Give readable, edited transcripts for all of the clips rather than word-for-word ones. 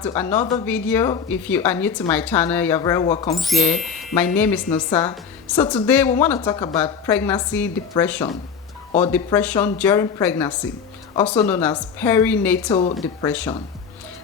back to another video. If you are new to my channel, you're very welcome here. My name is Nosa. So today we want to talk about pregnancy depression or depression during pregnancy, also known as perinatal depression.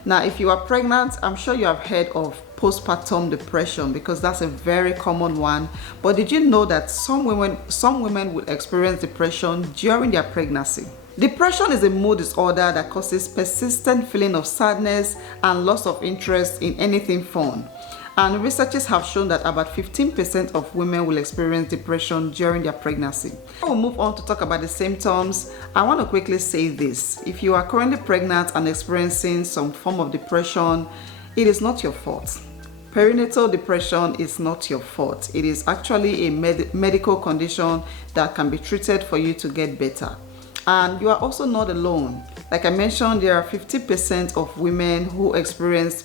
Now, if you are pregnant, I'm sure you have heard of postpartum depression because that's a very common one. But did you know that some women will experience depression during their pregnancy? Depression is a mood disorder that causes persistent feeling of sadness and loss of interest in anything fun. And researchers have shown that about 15% of women will experience depression during their pregnancy. Before we move on to talk about the symptoms, I want to quickly say this. If you are currently pregnant and experiencing some form of depression, it is not your fault. Perinatal depression is not your fault. It is actually a medical condition that can be treated for you to get better. And you are also not alone. Like I mentioned, there are 50% of women who experience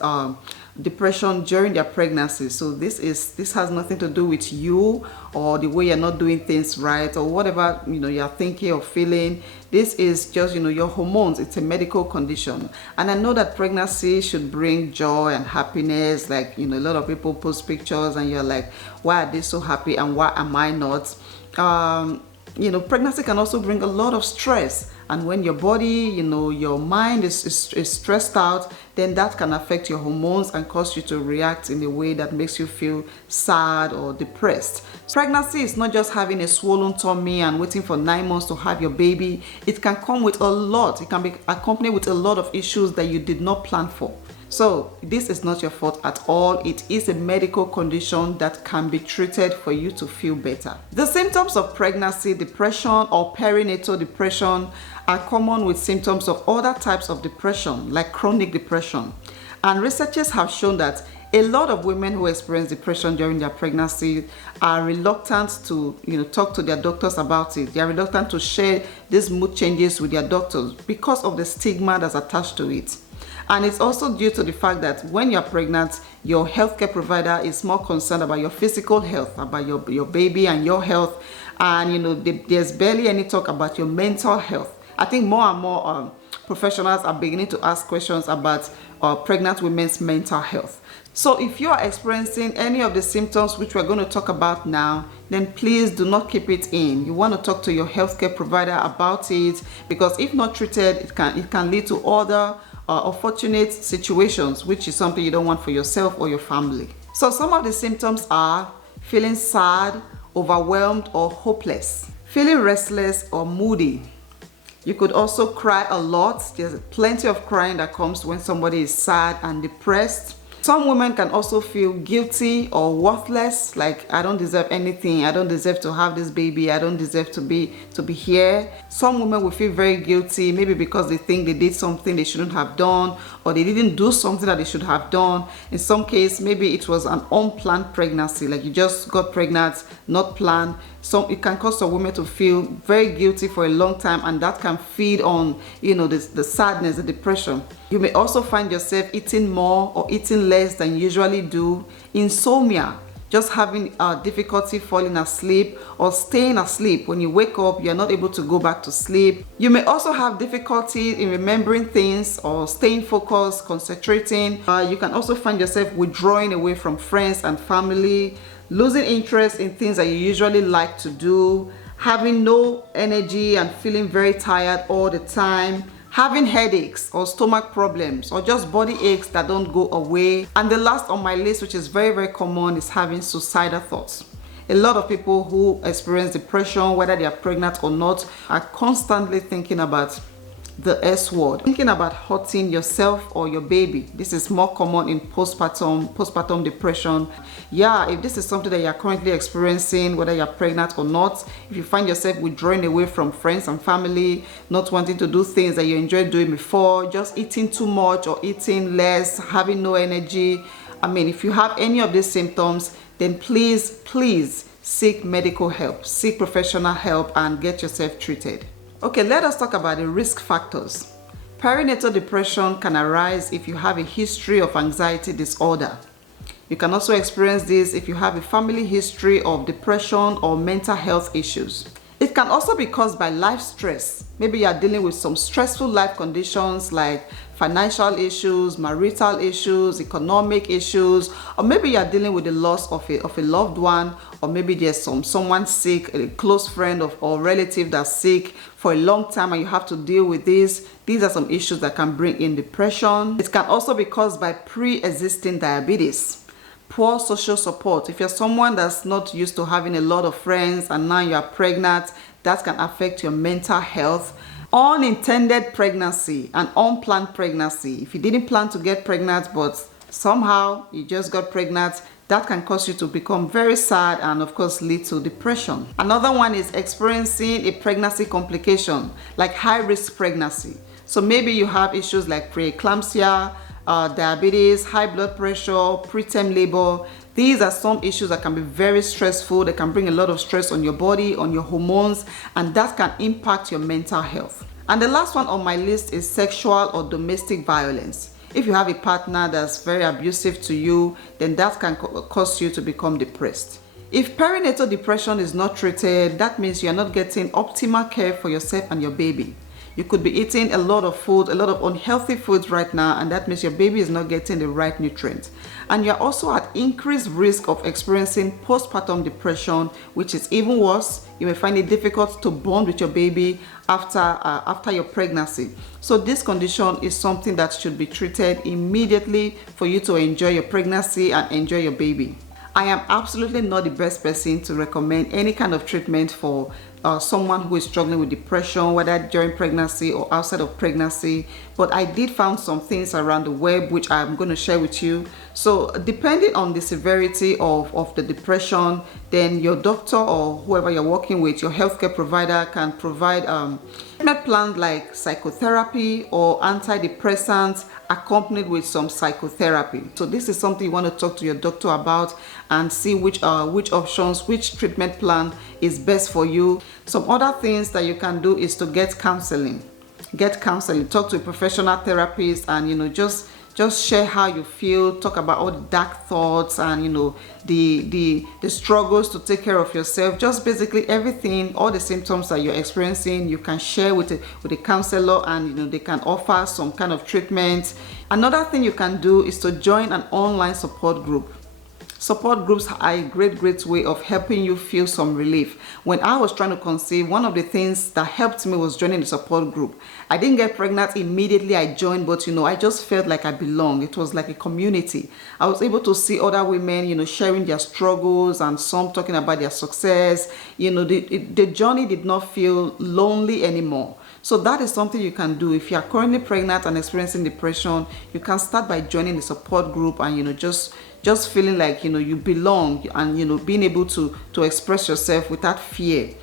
depression during their pregnancy. So this has nothing to do with you or the way you're not doing things right or whatever you're thinking or feeling. This is just your hormones. It's a medical condition. And I know that pregnancy should bring joy and happiness. Like a lot of people post pictures and you're like, why are they so happy and why am I not? Pregnancy can also bring a lot of stress, and when your body, your mind is stressed out, then that can affect your hormones and cause you to react in a way that makes you feel sad or depressed. Pregnancy is not just having a swollen tummy and waiting for 9 months to have your baby. It can come with a lot. It can be accompanied with a lot of issues that you did not plan for. So this is not your fault at all. It is a medical condition that can be treated for you to feel better. The symptoms of pregnancy depression or perinatal depression are common with symptoms of other types of depression, like chronic depression. And researchers have shown that a lot of women who experience depression during their pregnancy are reluctant to talk to their doctors about it. They are reluctant to share these mood changes with their doctors because of the stigma that's attached to it. And it's also due to the fact that when you're pregnant, your healthcare provider is more concerned about your physical health, about your baby and your health. And there's barely any talk about your mental health. I think more and more professionals are beginning to ask questions about pregnant women's mental health. So if you are experiencing any of the symptoms which we're going to talk about now, then please do not keep it in. You want to talk to your healthcare provider about it, because if not treated, it can lead to other unfortunate situations, which is something you don't want for yourself or your family. So some of the symptoms are feeling sad, overwhelmed or hopeless, feeling restless or moody. You could also cry a lot. There's plenty of crying that comes when somebody is sad and depressed. Some women can also feel guilty or worthless, like I don't deserve anything, I don't deserve to have this baby, I don't deserve to be here. Some women will feel very guilty, maybe because they think they did something they shouldn't have done, or they didn't do something that they should have done. In some case, maybe it was an unplanned pregnancy, like you just got pregnant, not planned. So it can cause some women to feel very guilty for a long time, and that can feed on the sadness, the depression. You may also find yourself eating more or eating less than you usually do. Insomnia, just having difficulty falling asleep or staying asleep. When you wake up, you're not able to go back to sleep. You may also have difficulty in remembering things or staying focused, concentrating. You can also find yourself withdrawing away from friends and family, losing interest in things that you usually like to do, having no energy and feeling very tired all the time, having headaches or stomach problems or just body aches that don't go away. And the last on my list, which is very, very common, is having suicidal thoughts. A lot of people who experience depression, whether they are pregnant or not, are constantly thinking about the S word, thinking about hurting yourself or your baby. This is more common in postpartum depression. Yeah, if this is something that you're currently experiencing, whether you're pregnant or not, if you find yourself withdrawing away from friends and family, not wanting to do things that you enjoyed doing before, just eating too much or eating less, having no energy, if you have any of these symptoms, then please seek medical help, seek professional help and get yourself treated. Okay, let us talk about the risk factors. Perinatal depression can arise if you have a history of anxiety disorder. You can also experience this if you have a family history of depression or mental health issues. It It can also be caused by life stress. Maybe you are dealing with some stressful life conditions like financial issues, marital issues, economic issues, or maybe you are dealing with the loss of a loved one, or maybe there's someone sick, a close friend or relative that's sick for a long time and you have to deal with this. These are some issues that can bring in depression. It can also be caused by pre-existing diabetes. Poor social support. If you're someone that's not used to having a lot of friends and now you are pregnant, that can affect your mental health. Unintended pregnancy and unplanned pregnancy. If you didn't plan to get pregnant but somehow you just got pregnant, that can cause you to become very sad and of course lead to depression. Another one is experiencing a pregnancy complication like high-risk pregnancy. So maybe you have issues like preeclampsia, diabetes, high blood pressure, preterm labor. These are some issues that can be very stressful. They can bring a lot of stress on your body, on your hormones, and that can impact your mental health. And the last one on my list is sexual or domestic violence. If you have a partner that's very abusive to you, then that can cause you to become depressed. If perinatal depression is not treated, that means you're not getting optimal care for yourself and your baby. You could be eating a lot of food, a lot of unhealthy foods right now, and that means your baby is not getting the right nutrients. And you're also at increased risk of experiencing postpartum depression, which is even worse. You may find it difficult to bond with your baby after your pregnancy. So this condition is something that should be treated immediately for you to enjoy your pregnancy and enjoy your baby. I am absolutely not the best person to recommend any kind of treatment for someone who is struggling with depression, whether during pregnancy or outside of pregnancy, but I did find some things around the web which I'm going to share with you. So depending on the severity of the depression, then your doctor or whoever you're working with, your healthcare provider, can provide treatment plans like psychotherapy or antidepressants accompanied with some psychotherapy. So this is something you want to talk to your doctor about and see which options, which treatment plan is best for you. Some other things that you can do is to get counseling. Talk to a professional therapist and just share how you feel, talk about all the dark thoughts and the struggles to take care of yourself. Just basically everything, all the symptoms that you're experiencing, you can share with a counselor, and they can offer some kind of treatment. Another thing you can do is to join an online support group. Support groups are a great way of helping you feel some relief. When I was trying to conceive, one of the things that helped me was joining the support group. I didn't get pregnant immediately I joined, but I just felt like I belonged. It was like a community. I was able to see other women, sharing their struggles and some talking about their success. The journey did not feel lonely anymore. So that is something you can do. If you are currently pregnant and experiencing depression, you can start by joining the support group and just feeling like you belong and being able to express yourself without fear.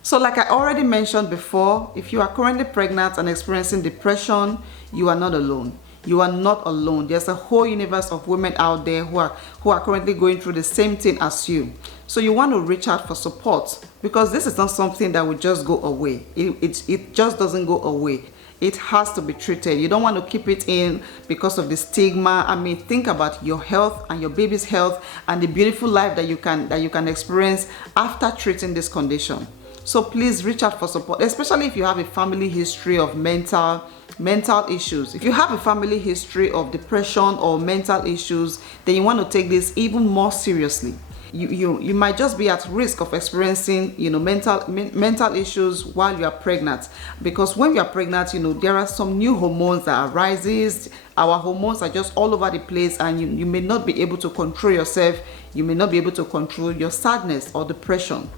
So like I already mentioned before, if you are currently pregnant and experiencing depression, you are not alone. You are not alone. There's a whole universe of women out there who are currently going through the same thing as you. So you want to reach out for support, because this is not something that will just go away. It just doesn't go away. It has to be treated. You don't want to keep it in because of the stigma. I mean, think about your health and your baby's health and the beautiful life that you can experience after treating this condition. So please reach out for support, especially if you have a family history of mental issues. If you have a family history of depression or mental issues, then you want to take this even more seriously. You might just be at risk of experiencing mental issues while you are pregnant, because when you are pregnant, there are some new hormones that arises. Our hormones are just all over the place, and you may not be able to control yourself. You may not be able to control your sadness or depression.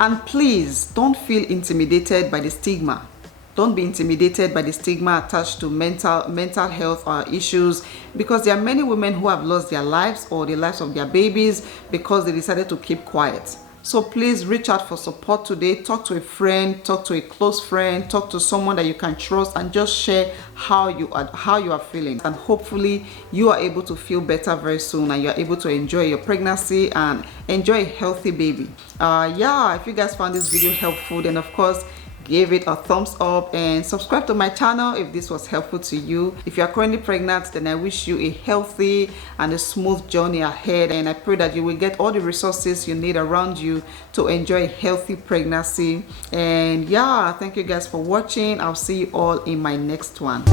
And please don't feel intimidated by the stigma. Don't be intimidated by the stigma attached to mental health issues, because there are many women who have lost their lives or the lives of their babies because they decided to keep quiet. So please reach out for support today. Talk to a friend, talk to a close friend, talk to someone that you can trust, and just share how you are feeling. And hopefully you are able to feel better very soon, and you are able to enjoy your pregnancy and enjoy a healthy baby. If you guys found this video helpful, then of course give it a thumbs up and subscribe to my channel if this was helpful to you. If you are currently pregnant, then I wish you a healthy and a smooth journey ahead, and I pray that you will get all the resources you need around you to enjoy a healthy pregnancy. And yeah, thank you guys for watching. I'll see you all in my next one.